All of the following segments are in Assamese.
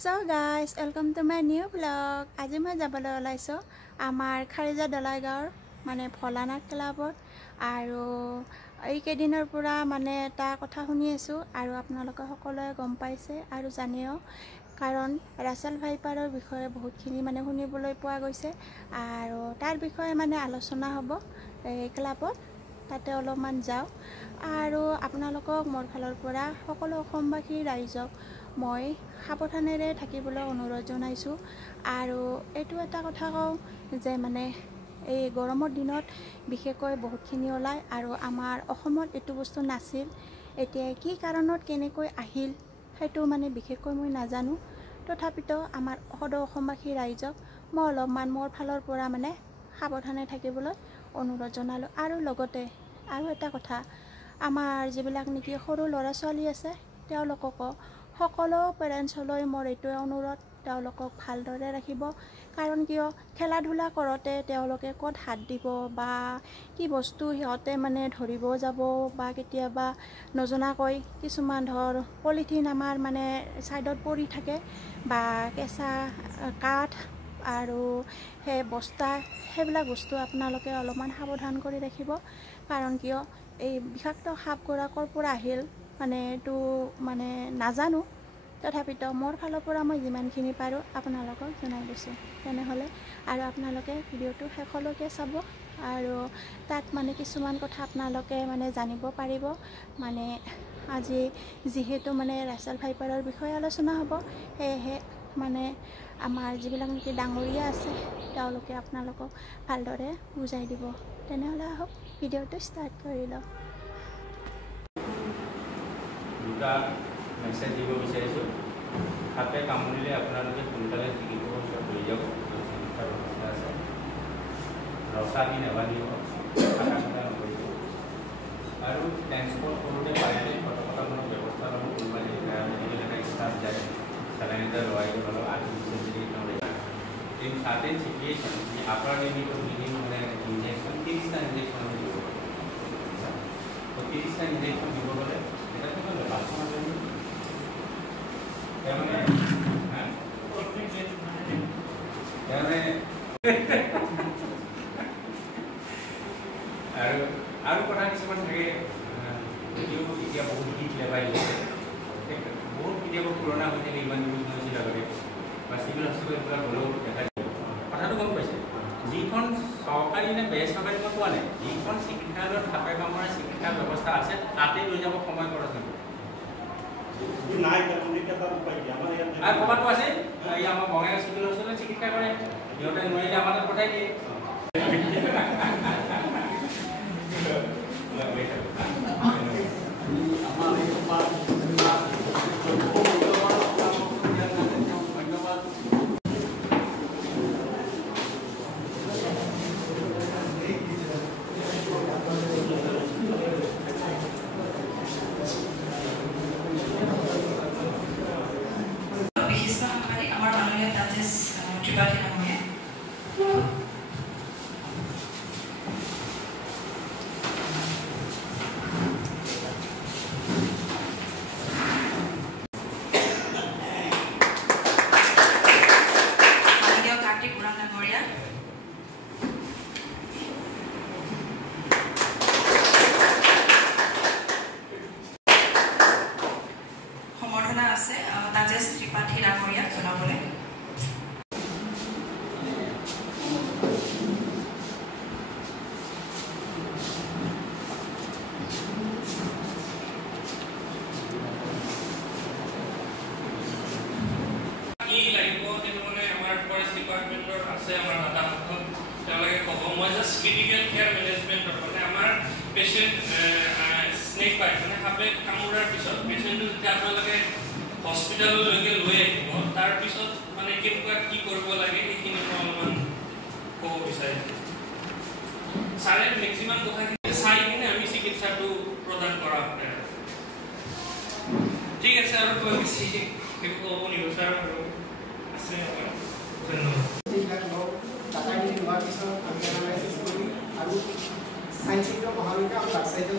So guys, welcome to my new vlog. আজি মই যাবলৈ ওলাইছো আমাৰ খাৰিজা দলাইগাঁৱৰ মানে ভলানাথ ক্লাবত আৰু এই কেদিনৰ পৰা মানে এটা কথা শুনি আছো আৰু আপোনালোকে সকলোৱে গম পাইছে আৰু জানেও কাৰণ ৰাছেল ভাইপাৰৰ বিষয়ে বহুতখিনি মানে শুনিবলৈ পোৱা গৈছে আৰু তাৰ বিষয়ে মানে আলোচনা হ'ব এই ক্লাবত তাতে অলপমান যাও আৰু আপোনালোকক মোৰ ফালৰ পৰা সকলো অসমবাসী ৰাইজক মই সাৱধানেৰে থাকিবলৈ অনুৰোধ জনাইছো আৰু এটো এটা কথা কওঁ যে মানে এই গৰমৰ দিনত বিশেষকৈ বহুতখিনি ওলাই আৰু আমাৰ অসমত এটো বস্তু নাছিল এতিয়া কি কাৰণত কেনেকৈ আহিল হেতু মানে বিশেষকৈ মই নাজানো তথাপিতো আমাৰ অসমবাসী ৰাইজক মই অলপমান মোৰ ফালৰ পৰা মানে সাৱধানে থাকিবলৈ অনুৰোধ জনালো আৰু লগতে আৰু এটা কথা আমাৰ যিবিলাক নেকি সৰু ল'ৰা ছোৱালী আছে তেওঁলোকক সকলো পেৰেন্টছলৈ মোৰ এটো অনুৰোধ তেওঁলোকক ভালদৰে ৰাখিব কাৰণ কিয় খেলা ধুলা কৰতে তেওঁলোকে ক'ত হাত দিব বা কি বস্তু হিয়তে মানে ধৰিব যাব বা কেতিয়াবা নজনাকৈ কিছুমান ধৰ পলিথিন আমাৰ মানে সাইডত পৰি থাকে বা কেঁচা কাঠ আৰু হে বস্তা হেবিলাক বস্তু আপোনালোকে অলপমান সাৱধান কৰি ৰাখিব কাৰণ কিয় এই বিষাক্ত সাপ গৰাকৰ পৰা আহিল মানে তো মানে নাজানো তথাপিতো মোৰ ফালৰ পৰা মই যিমানখিনি পাৰো আপোনালোকক জনাই দিছো তেনেহলে আৰু আপোনালোকে ভিডিওটো শেষলৈকে চাব আৰু তাত মানে কিছুমান কথা আপোনালোকে মানে জানিব পাৰিব মানে আজি যেহেতু মানে ৰাছেল ভাইপাৰৰ বিষয়ে আলোচনা হ'ব হেহে মানে আমাৰ যিবিলাক নেকি ডাঙৰীয়া আছে তেওঁলোকে আপোনালোকক ভালদৰে বুজাই দিব তেনেহলে আহক ভিডিওটো ষ্টাৰ্ট কৰি লওঁ দুটা মেছেজ দিব বিচাৰিছো হাতে কামুৰিলে আপোনালোকে সোনকালে চিকিৎসকৰ ওচৰত লৈ যাওক চিকিৎসাৰ ব্যৱস্থা আছে ৰচা দি নেবান্ধিব কাটা নকৰিব আৰু ট্ৰেন্সপৰ্ট কৰোঁতে পাৰিলে সতৰ্কতামূলক ব্যৱস্থা ল'ব কোনোবা মেডিকেল এটা ষ্টাফ যায় saline এটা লোৱাই দিব অলপ artificial injection in certain situation the upper limit of giving injection 30টা ইনজেকশ্যন দিব তো 30টা ইনজেকশ্যন দিব গ'লে এটা তো লাষ্ট মাহ আৰু কথা কিছুমান থাকে যদিও এতিয়া বহুত গীত লেবাই গৈছে বহুত কেতিয়াবা পুৰণা হৈ থাকে ইমান ইউজ হৈছিল আগতে বা চিভিল হস্পিটেলবিলাক হ'লেও দেখা যায় কথাটো গম পাইছে যিখন চৰকাৰী নে বেচৰকাৰী মই কোৱা নাই যিখন চিকিৎসালয়ত সাপে কামোৰা চিকিৎসা ব্যৱস্থা আছে তাতে লৈ যাব সময় খৰচ হ'ব আৰ কমাটো আছে এই আমাৰ বঙাইগাঁও সিভিল হসপিটালে চিকিৎসা কৰে ইহঁতে নোৱাৰিলে আমাৰ তাত পঠাই দিয়ে critical care management আমাৰ পেশেন্ট স্নেক বাইট মানে সাপে কামুৰাৰ পিছত পেশেন্টটো যেতিয়া আপোনালোকে হস্পিটাললৈকে লৈ আহিব তাৰ পিছত মানে কেনেকুৱা কি কৰিব লাগে এইখিনি অলপমান ক'ব বিচাৰিছোঁ চাৰে মেক্সিমাম কথাখিনি চাই কিনে আমি চিকিৎসাটো প্ৰদান কৰা ঠিক আছে আৰু কিবা বেছি ক'ব নিবিচাৰোঁ আৰু আছে ধন্যবাদ আৰু সাইন্সিক মহাবিদ্যালয় আৰু লাক্সাইডল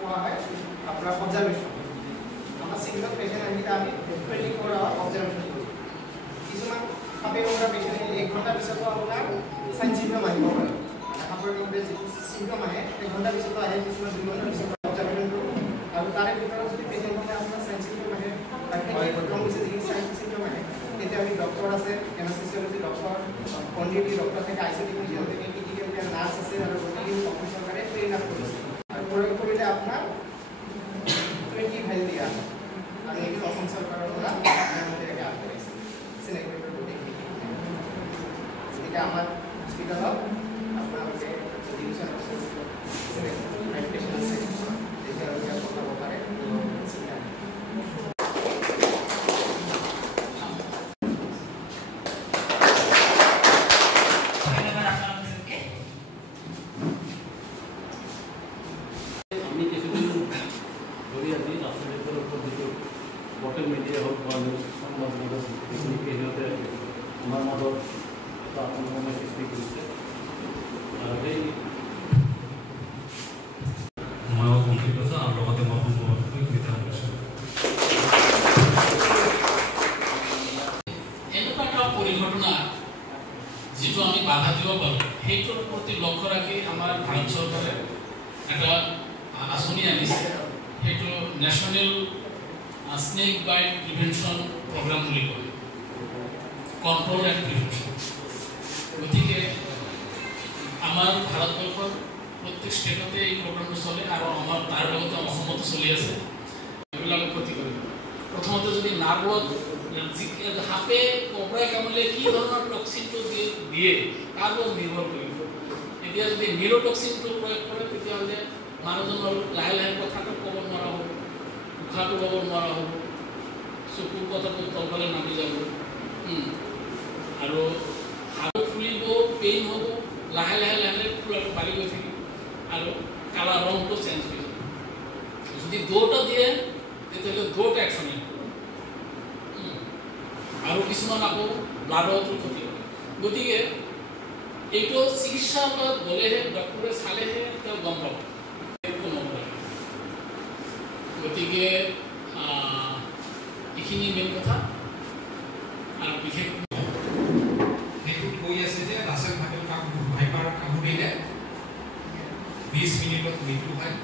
কোৱা হয় আপোনাৰ অবজাৰভেশ্যন আমাৰ সিঙ্গল পেশেন্ট আমি ট্ৰেনিং কৰা 1 ঘণ্টা পিছতো আপোনাৰ সাইন চিহ্ন আহিব পাৰে সাপৰ কামুৰিলে যিটো চিহ্ন আহে 1 ঘণ্টা পিছতো আহে কিছুমান 2 ঘণ্টা পিছত অবজাৰভেশ্যন কৰোঁ আৰু তাৰে ভিতৰত যদি পেচেণ্টে আপোনাৰ সাইন চিহ্ন আহে তাকে প্ৰথম হৈছে যিখিনি সাইন চিহ্ন আহে তেতিয়া আমি ডক্টৰ আছে এনাস্থেচিয়লজি ডক্টৰ কণ্ডিটি ডক্টৰ থাকে আইচিইউ টেকনিচিয়ান থাকে ক্ৰিটিকেল কেয়াৰ নাৰ্ছ আছে আৰু গোটেইখিনি অফিচাৰে ট্ৰেইন আপ কৰিছে আৰু প্ৰয়োগ কৰিলে আপোনাৰ 20 ফাইল দিয়া আৰু এইটো অসম চৰকাৰৰ পৰা আগবঢ়াইছে চিলেক্ট কৰি গোটেইখিনি গতিকে আমাৰ হস্পিটেলত আপোনালোকে ডিভিজন মেডিকেশ্যন আছে তেতিয়া পঠাব পাৰে বটল মিডিয়া হোক বা সংবাদ মাধ্যম এইখিনিকে সিহঁতে আমাৰ মাজত এটা আত্মসময় সৃষ্টি কৰিছে সেই ময়ো কমপ্লিট কৰিছোঁ আৰু লগতে মই সম্পূৰ্ণভাৱে কৃতজ্ঞ হৈছোঁ এনেকুৱা এটা পৰিঘটনা যিটো আমি বাধা দিব পাৰোঁ সেইটোৰ প্ৰতি লক্ষ্য ৰাখি আমাৰ ভাৰত চৰকাৰে এটা আঁচনি আনিছে সেইটো national snake bite prevention program বুলি কয় কণ্ট্ৰল এণ্ড প্ৰিভেনশ্যন গতিকে আমাৰ ভাৰতবৰ্ষৰ প্ৰত্যেক ষ্টেটতে এই প্ৰগ্ৰামটো চলে আৰু আমাৰ তাৰ লগতে অসমতো চলি আছে এইবিলাকক ক্ষতি কৰিব প্ৰথমতে যদি নাৰ্ভত সাপে কপৰাই কামুৰিলে কি ধৰণৰ টক্সিনটো দিয়ে তাৰ ওপৰত নিৰ্ভৰ কৰিব এতিয়া যদি নিউৰটক্সিনটো প্ৰয়োগ কৰে তেতিয়াহ'লে মানুহজনৰ লাহে লাহে কথাটো ক'ব নোৱাৰা হ'ব উশাহটো ল'ব নোৱাৰা হ'ব চকুৰ কথাটো তলফালে নামি যাব আৰু হাত ফুলিব পেইন হ'ব লাহে লাহে লাহে লাহে ফুলাটো বাঢ়ি গৈ থাকিব আৰু কালাৰ ৰংটো চেঞ্জ হৈ যাব যদি দুটা দিয়ে তেতিয়াহ'লে দুটা একশ্যন আৰু কিছুমান আকৌ ব্লাডতো ক্ষতি কৰে গতিকে এইটো চিকিৎসালয়ত গ'লেহে ডক্টৰে চালেহে তেওঁ গম পাব গতিকে এইখিনি মেইন কথা আৰু বিশেষ সেইটো কৈ আছে যে ৰাছেল ভাইপাৰ কামুৰিলে 20 মিনিটত মৃত্যু হয়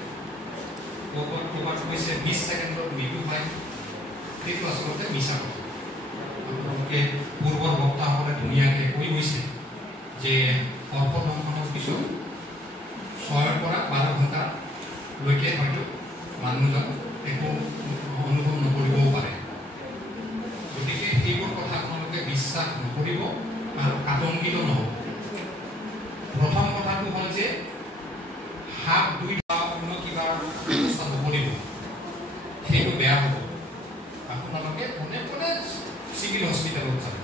ক'ৰবাত কৈছে 20 ছেকেণ্ডত মৃত্যু হয় সেইটো আচলতে মিছা কথা আপোনালোকে পূৰ্বৰ বক্তাসকলে ধুনীয়াকৈ কৈ গৈছে যে সৰ্পদংশনৰ পিছত 6 পৰা 12 ঘণ্টালৈকে হয়তো মানুহজন একো অনুভৱ নকৰিবও পাৰে গতিকে এইবোৰ কথা আপোনালোকে বিশ্বাস নকৰিব আৰু আতংকিত নহ'ব প্ৰথম কথাটো হ'ল যে হাত দুই বা অন্য কিবা ব্যৱস্থা ল'ব লাগিব সেইটো বেয়া হ'ব আপোনালোকে কোনে কোনে চিভিল হস্পিটেলত যাব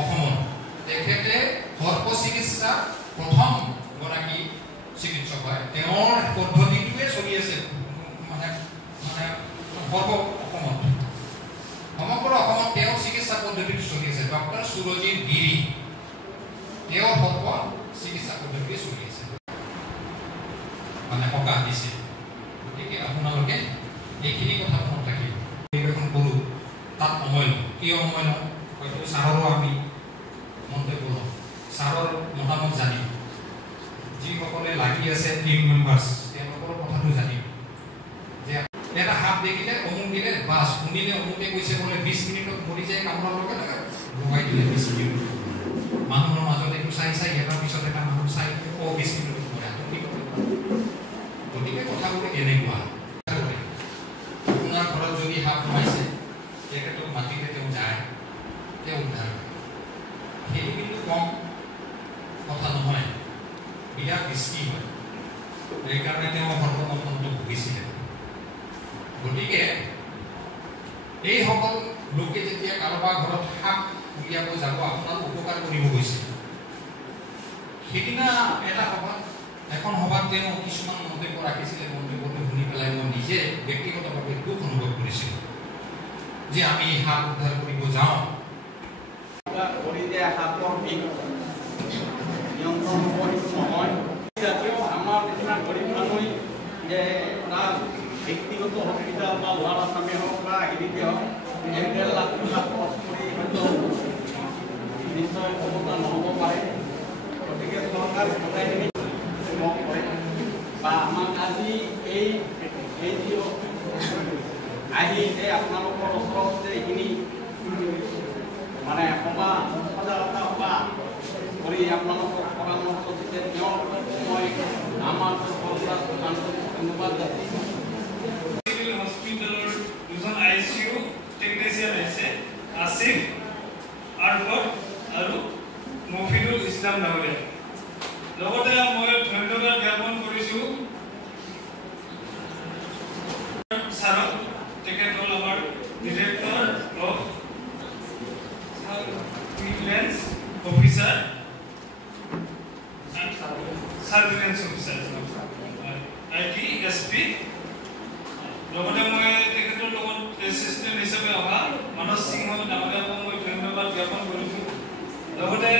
অসমত তেখেতে সৰ্প চিকিৎসা প্ৰথম গৰাকী চিকিৎসক হয় তেওঁৰ পদ্ধতিটোৱে চলি আছে সমগ্ৰ অসমত তেওঁৰ চিকিৎসা পদ্ধতিটো চলি আছে ডক্টৰ সুৰজিৎ গিৰি তেওঁৰ সৰ্প চিকিৎসা পদ্ধতি চলি আছে সকাহ দিছে গতিকে আপোনালোকে এইখিনি কথা মনত ৰাখিব নিৰ্বাচন কৰোঁ তাত সময় লওঁ কিয় সময় লওঁ হয়তো ছাৰৰো আমি মন্তব্য লওঁ ছাৰৰ মতামত জানিম যিসকলে লাগি আছে টিম মেম্বাৰ্ছ তেওঁলোকৰ কথাটো জানিম যে এটা হাত দেখিলে অমুক দিলে বাছ শুনিলে অমুকে কৈছে বোলে 20 মিনিটত মৰি যায় কামোৰাৰ লগে লগে লগাই দিলে 20 মিনিট মানুহৰ মাজত একো চাই এটাৰ পিছত এটা মানুহ চাই 20 মিনিটত মৰে গতিকে কথাবোৰ এনেকুৱা আপোনাৰ ঘৰত যদি সাপ সোমাইছে তেখেতক মাতিলে তেওঁ যায় তেওঁ উদ্ধাৰ সেইটো কিন্তু কম কথা নহয় বিৰাট বৃষ্টি হয় সেইকাৰণে তেওঁ সৰ্বপ্ৰথমটো ভুগিছিলে গতিকে এইসকল লোকে যেতিয়া কাৰোবাৰ ঘৰত সাপ উলিয়াব যাব আপোনাক উপকাৰ কৰিব গৈছে সেইদিনা এটা সভাত এখন সভাত তেওঁ কিছুমান মন্তব্য ৰাখিছিলে মন্তব্যটো শুনি পেলাই মই নিজে ব্যক্তিগতভাৱে দুখ অনুভৱ কৰিছিলোঁ যে আমি সাপ উদ্ধাৰ কৰিব যাওঁ কৰি দিয়া সাপৰ বিষ নিয়ন্ত্ৰণ কৰিব নহয় জাতীয় আমাৰ নিচিনা গৰীব মানুহ যে তাৰ ব্যক্তিগত হস্পিটেল বা লোৱাৰ আছামে হওক বা আগিদিতে হওক 1.5 লাখ খৰচ কৰি হয়তো নিশ্চয় ক্ষমতা নহ'ব থকা কথাখিনি মত কৰে বা আমাক আজি এই আহি যে আপোনালোকৰ ওচৰত যে এইখিনি মানে সজাগতা সভা কৰি আপোনালোকক পৰামৰ্শ দিছে তেওঁ মই আমাৰ ধন্যবাদ যাচিছোঁ। চিভিল হস্পিটেলৰ দুজন ICU টেকনিচিয়ান আছে, আসিফ আৰফত আৰু মফিদুল ইছলাম ডাঙৰীয়া। লগতে মই ধন্যবাদ জ্ঞাপন কৰিছোঁ ছাৰক, তেখেত হ'ল আমাৰ director of surveillance officer ITSP। লগতে মই তেখেতৰ লগত এছিষ্টেণ্ট হিচাপে অহা মানস সিংহ ডাঙৰীয়াকো মই ধন্যবাদ জ্ঞাপন কৰিছোঁ। লগতে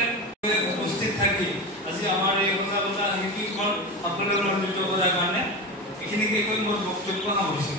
উপস্থিত থাকি আজি আমাৰ এই সজাগতা শিবিৰখন সকলোৰে সন্মিলিত কৰাৰ কাৰণে এইখিনিকে কৈ মই বক্তব্য সামৰিছোঁ।